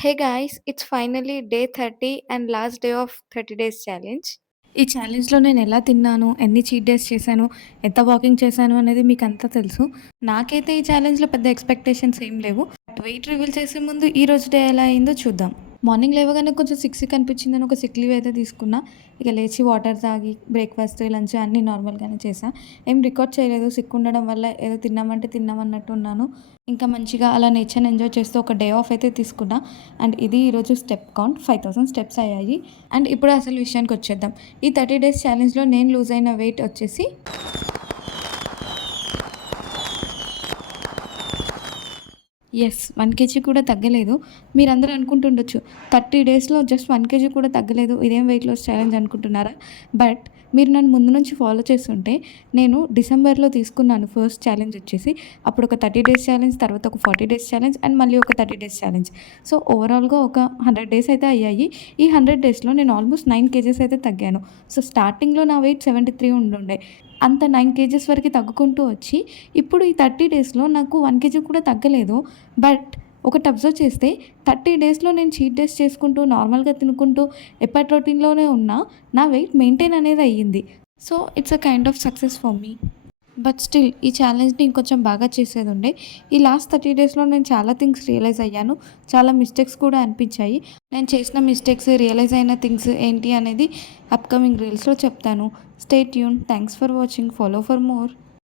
Hey guys, it's finally day 30 and last day of 30 days challenge. ఈ ఛాలెంజ్‌లో నేనెలా తిన్నాను, ఎన్ని చీట్ డేస్ చేశాను, ఎంత వాకింగ్ చేశాను అనేది మీకంతా తెలుసు. నాకైతే ఈ ఛాలెంజ్‌లో పెద్ద ఎక్స్‌పెక్టేషన్స్ ఏం లేవు. బట్ వెయిట్ రివీల్ చేసే ముందు ఈ రోజు డే ఎలా అయిందో చూద్దాం. మార్నింగ్ లేవగానే కొంచెం సిక్స్‌కి అనిపించిందని ఒక సిక్ లీవ్ అయితే తీసుకున్నా. ఇక లేచి వాటర్ తాగి బ్రేక్‌ఫాస్ట్, లంచ్ అన్నీ నార్మల్‌గానే చేశా. ఏం రికార్డ్ చేయలేదు. సిక్ ఉండడం వల్ల ఏదో తిన్నామంటే తిన్నామన్నట్టు ఉన్నాను. ఇంకా మంచిగా అలా నేచర్‌ని ఎంజాయ్ చేస్తూ ఒక డే ఆఫ్ అయితే తీసుకున్నా. అండ్ ఇది ఈరోజు స్టెప్ కౌంట్ 5000 స్టెప్స్ అయ్యాయి. అండ్ ఇప్పుడు అసలు విషయానికి వచ్చేద్దాం. ఈ 30 డేస్ ఛాలెంజ్‌లో నేను లూజ్ అయిన వెయిట్ వచ్చేసి యెస్. 1 కేజీ కూడా తగ్గలేదు. మీరందరూ అనుకుంటుండొచ్చు 30 డేస్‌లో జస్ట్ 1 కేజీ కూడా తగ్గలేదు. ఇదేం వెయిట్ లాస్ ఛాలెంజ్ అనుకుంటున్నారా? బట్ మీరు నన్ను ముందు నుంచి ఫాలో చేస్తుంటే నేను డిసెంబర్‌లో తీసుకున్నాను ఫస్ట్ ఛాలెంజ్ వచ్చేసి. అప్పుడు ఒక 30 డేస్ ఛాలెంజ్, తర్వాత ఒక 40 డేస్ ఛాలెంజ్ అండ్ మళ్ళీ ఒక 30 డేస్ ఛాలెంజ్. సో, ఓవరాల్‌గా ఒక 100 డేస్ అయితే అయ్యాయి. ఈ 100 డేస్‌లో నేను ఆల్మోస్ట్ 9 కేజెస్ అయితే తగ్గాను. సో, స్టార్టింగ్‌లో నా వెయిట్ 73 ఉండుండే. అంత 9 కేజెస్ వరకి తగ్గుకుంటూ వచ్చి ఇప్పుడు ఈ 30 డేస్‌లో నాకు 1 కేజీ కూడా తగ్గలేదు. బట్ ఒకటి అబ్జర్వ్ చేస్తే 30 డేస్‌లో నేను చీట్ డేస్ చేసుకుంటూ, నార్మల్‌గా తినుకుంటూ, ఎప్పటి రొటీన్‌లోనే ఉన్నా నా వెయిట్ మెయింటైన్ అనేది అయ్యింది. So, it's a kind of success for me. But still ఈ ఛాలెంజ్‌ని ఇంకొంచెం బాగా చేసేదుండే. ఈ లాస్ట్ 30 డేస్‌లో నేను చాలా థింగ్స్ రియలైజ్ అయ్యాను. చాలా మిస్టేక్స్ కూడా అనిపించాయి. నేను చేసిన మిస్టేక్స్, రియలైజ్ అయిన థింగ్స్ ఏంటి అనేది అప్‌కమింగ్ రీల్స్‌లో చెప్తాను. Stay tuned. Thanks for watching. Follow for more.